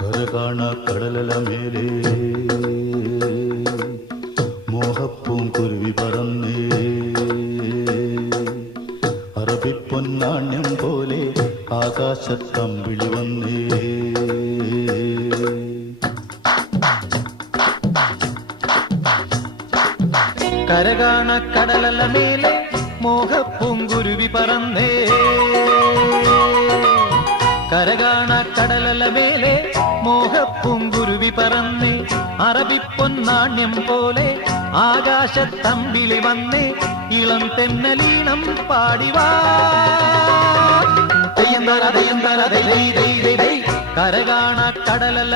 കരകാണ കടലല മേലേ മോഹപ്പൂങ്കുരുവി പറന്നേ അറബിപ്പൊന്നാണ്യം പോലെ ആകാശത്തമ്പിളി വന്നേ കരകാണ കടലല മേലെ മോഹപ്പൂങ്കുരുവി പറന്നേ കരകാണ കടലല മേലെ മോഹപ്പൂങ്കുരുവി പറന്നേ അറബിപ്പൊന്നാണ്യം പോലെ ആകാശത്തമ്പിളി വന്നേ ഇളം തെന്നലീണം പാടിവാ കരകാണ കടലല